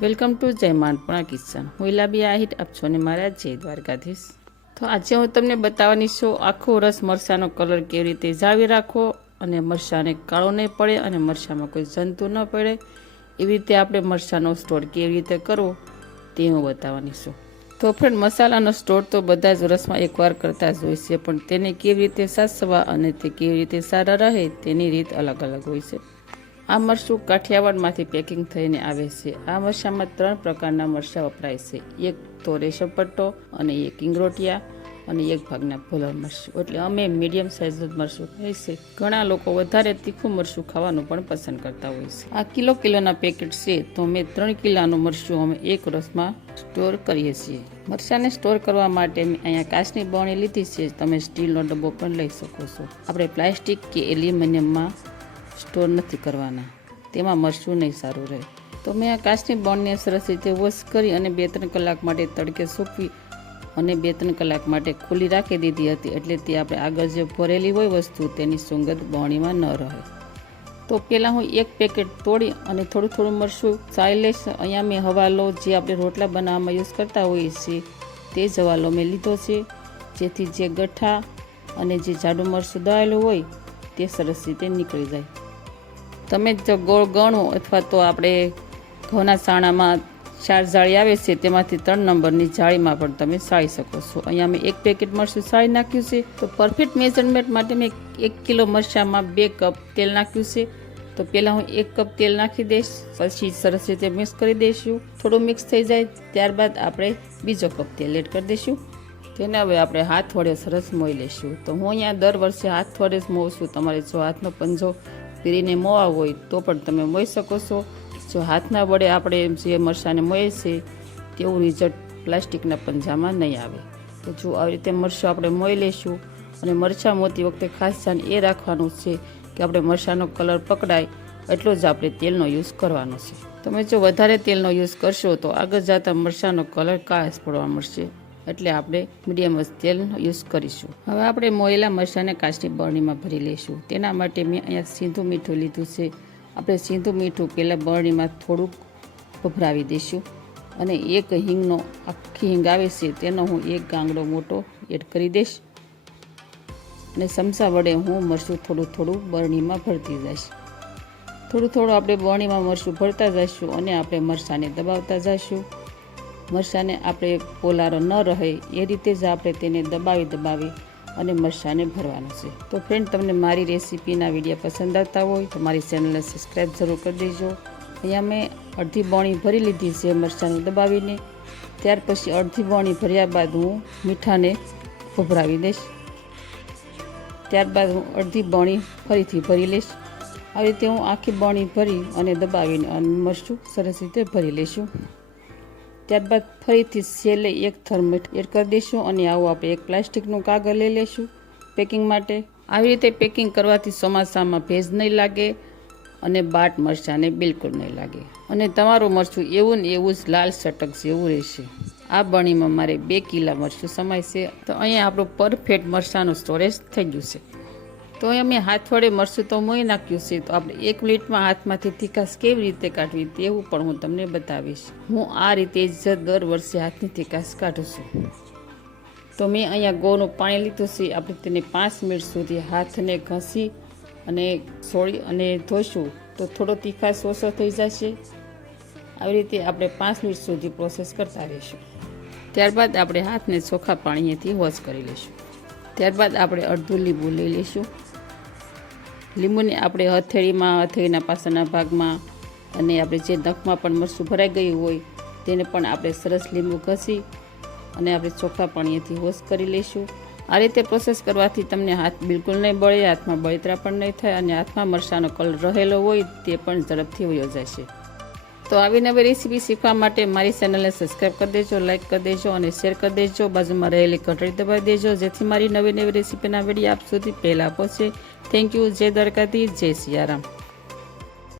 Welcome to જય માનપણા kitchen હું ઇલાબી આહિટ આપ છો ને મારા જય દ્વારકાધીશ. તો આજે હું તમને બતાવવાની છું આખો રસ મરસાનો કલર કેવી રીતે જાળવી રાખવો અને મરસાને કાળો નહીં પડે અને મરસામાં કોઈ જંતુ ન પડે. એવી રીતે આપણે મરસાનો સ્ટોર કેવી રીતે કરવો તે હું બતાવવાની છું. તો ફ્રેન્ડ મસાલાનો સ્ટોર તો બધા જ રસમાં એકવાર કરતા જ હોય છે, પણ તેને કેવી રીતે સાસવા અને તે કેવી રીતે સારા રહે તેની રીત અલગ અલગ હોય છે. આ મરચું કાઠિયાવાડમાંથી પેકિંગ થઈને આવે છે. આ મરચામાં ત્રણ પ્રકારના મરચાં વપરાય છે. એક તો રેશમ પટ્ટો અને એક કિંગરોટિયા અને એક ભાગના ભોલર મરચું. એટલે અમે મીડિયમ સાઇઝનું જ મરચું ખાઈએ છે ઘણા લોકો વધારે તીખું મરચું ખાવાનું પણ પસંદ કરતા હોય છે. આ કિલો કિલોના પેકેટ છે તો અમે ત્રણ કિલોનું મરચું અમે એક રસમાં સ્ટોર કરીએ છીએ. મરચાંને સ્ટોર કરવા માટે મેં અહીંયા કાચની બરણી લીધી છે. તમે સ્ટીલનો ડબ્બો પણ લઈ શકો છો. આપણે પ્લાસ્ટિક કે એલ્યુમિનિયમમાં સ્ટોર નથી કરવાના. તેમાં મરચું નહીં સારું રહે. તો મેં આ કાચની બોણને સરસ રીતે વોશ કરી અને બે ત્રણ કલાક માટે તડકે સૂકવી અને બે ત્રણ કલાક માટે ખુલ્લી રાખી દીધી હતી. એટલે તે આપણે આગળ જે ભરેલી હોય વસ્તુ, તેની સુગંધ બોણીમાં ન રહે. તો પહેલાં હું એક પેકેટ તોડી અને થોડું થોડું મરચું ચાળી લઈશ. અહીંયા મેં હવાલો જે આપણે રોટલા બનાવવામાં યુઝ કરતા હોઈએ છીએ, તે જ હવાલો મેં લીધો છે. જેથી જે ગઠ્ઠા અને જે જાડું મરચું દળેલું હોય, તે સરસ રીતે નીકળી જાય. તમે જો ગોળ ગણો અથવા તો આપણે ઘઉંના સાણામાં ચાર જાળી આવે છે, તેમાંથી ત્રણ નંબરની જાળીમાં પણ તમે સાળી શકો છો. અહીંયા મેં એક પેકેટ મરચું સાળી નાખ્યું છે. તો પરફેક્ટ મેઝરમેન્ટ માટે મેં એક કિલો મરચાંમાં બે કપ તેલ નાખ્યું છે. તો પહેલાં હું એક કપ તેલ નાખી દઈશ, પછી સરસ રીતે મિક્સ કરી દઈશું. થોડું મિક્સ થઈ જાય ત્યારબાદ આપણે બીજો કપ તેલ એડ કરી દઈશું. તેને હવે આપણે હાથ વડે સરસ મોઈ લઈશું. તો હું અહીંયા દર વર્ષે હાથ વડે જ મોઉં છું. તમારે જો હાથનો પંજો પીરીને મોવા હોય તો પણ તમે મોઈ શકો છો. જો હાથના વડે આપણે જે મરસાને મોએ છે, તેવું રિઝલ્ટ પ્લાસ્ટિકના પંજામાં નહીં આવે. તો જો આવી રીતે મરચાં આપણે મોઈ લઈશું અને મરચાં મોતી વખતે ખાસ ધ્યાન એ રાખવાનું છે કે આપણે મરચાંનો કલર પકડાય એટલો જ આપણે તેલનો યુઝ કરવાનો છે. તમે જો વધારે તેલનો યુઝ કરશો તો આગળ જતાં મરચાંનો કલર કાસ પડવા મળશે એટલે આપણે મીડિયમ તેલ યુઝ કરીશું. હવે આપણે મોયેલા મરચાંને કાચની બરણીમાં ભરી લઈશું. તેના માટે મેં અહીંયા સીંધું મીઠું લીધું છે. આપણે સીંધું મીઠું પહેલાં બરણીમાં થોડુંક ભભરાવી દઈશું અને એક હિંગનો આખી હિંગ આવે છે તેનો હું એક ગાંગડો મોટો એડ કરી દઈશ. અને ચમચા વડે હું મરચું થોડું થોડું બરણીમાં ભરતી જઈશ. થોડું થોડું આપણે બરણીમાં મરચું ભરતા જઈશું અને આપણે મરચાંને દબાવતા જઈશું. મરચાંને આપણે પોલારો ન રહે એ રીતે જ આપણે તેને દબાવી દબાવી અને મરચાંને ભરવાનું છે. તો ફ્રેન્ડ તમને મારી રેસીપીના વીડિયો પસંદ આવતા હોય તો મારી ચેનલને સબસ્ક્રાઈબ જરૂર કરી દેજો. અહીંયા મેં અડધી બોણી ભરી લીધી છે મરચાંને દબાવીને. ત્યાર પછી અડધી બોણી ભર્યા બાદ હું મીઠાને ભભરાવી દઈશ. ત્યારબાદ હું અડધી બોણી ફરીથી ભરી લઈશ. આવી રીતે હું આખી બોણી ભરી અને દબાવીને અને મરચું સરસ રીતે ભરી લઈશું. ત્યારબાદ ફરીથી છેલ્લે એક થર્મેટ એડ કરી દઈશું અને આવું આપણે એક પ્લાસ્ટિકનું કાગળ લઈ લઈશું પેકિંગ માટે. આવી રીતે પેકિંગ કરવાથી ચોમાસામાં ભેજ નહીં લાગે અને બાટ મરચાંને બિલકુલ નહીં લાગે. અને તમારું મરચું એવું ને એવું જ લાલ સટક જેવું રહેશે. આ બણીમાં મારે બે કિલા મરચું સમાય છે. તો અહીંયા આપણું પરફેક્ટ મરચાંનું સ્ટોરેજ થઈ ગયું છે. તો અમે હાથ વડે મરચું તો મોઈ નાખ્યું છે. તો આપણે એક મિનિટમાં હાથમાંથી તીખાશ કેવી રીતે કાઢવી તેવું પણ હું તમને બતાવીશ. હું આ રીતે જ દર વર્ષે હાથની તીખાશ કાઢું છું. તો મેં અહીંયા ગોનું પાણી લીધું છે. આપણે તેને પાંચ મિનિટ સુધી હાથને ઘસી અને છોડી અને ધોઈશું તો થોડો તીખાશ ઓછો થઈ જશે. આવી રીતે આપણે પાંચ મિનિટ સુધી પ્રોસેસ કરતા રહીશું. ત્યારબાદ આપણે હાથને ચોખ્ખા પાણીએથી વોશ કરી લઈશું. ત્યારબાદ આપણે અડધું લીંબુ લઈ લઈશું. લીંબુને આપણે હથેળીમાં, હથેળીના પાછળના ભાગમાં અને આપણે જે નખમાં પણ મરચું ભરાઈ ગયું હોય તેને પણ આપણે સરસ લીંબુ ઘસી અને આપણે ચોખ્ખા પાણીથી વોશ કરી લઈશું. આ રીતે પ્રોસેસ કરવાથી તમને હાથ બિલકુલ નહીં બળે, હાથમાં બળતરા પણ નહીં થાય અને હાથમાં મરચાંનો કલર રહેલો હોય તે પણ ઝડપથી વયો જશે તો આવી નવી રેસીપી શીખવા માટે મારી ચેનલને સબસ્ક્રાઈબ કરી દેજો લાઇક કરી દેજો અને શેર કરી દેજો. બાજુમાં રહેલી ઘટડી દબાવી દેજો, જેથી મારી નવી નવી રેસીપીના વીડિયો આપ સુધી પહેલાં પહોંચે. થેન્ક યુ જય દ્વારકાધીશ, જય સિયારામ.